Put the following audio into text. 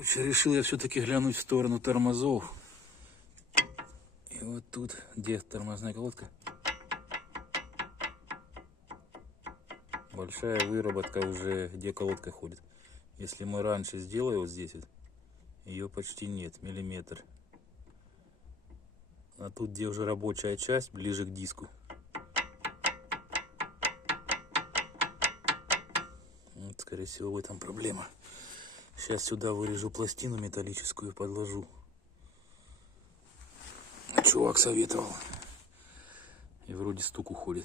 Короче, решил я все-таки глянуть в сторону тормозов. И вот тут, где тормозная колодка, большая выработка уже, где колодка ходит. Если мы раньше сделаем вот здесь вот, ее почти нет, миллиметр. А тут, где уже рабочая часть, ближе к диску. Вот, скорее всего, в этом проблема. Сейчас сюда вырежу пластину металлическую и подложу. Чувак советовал. И вроде стук уходит.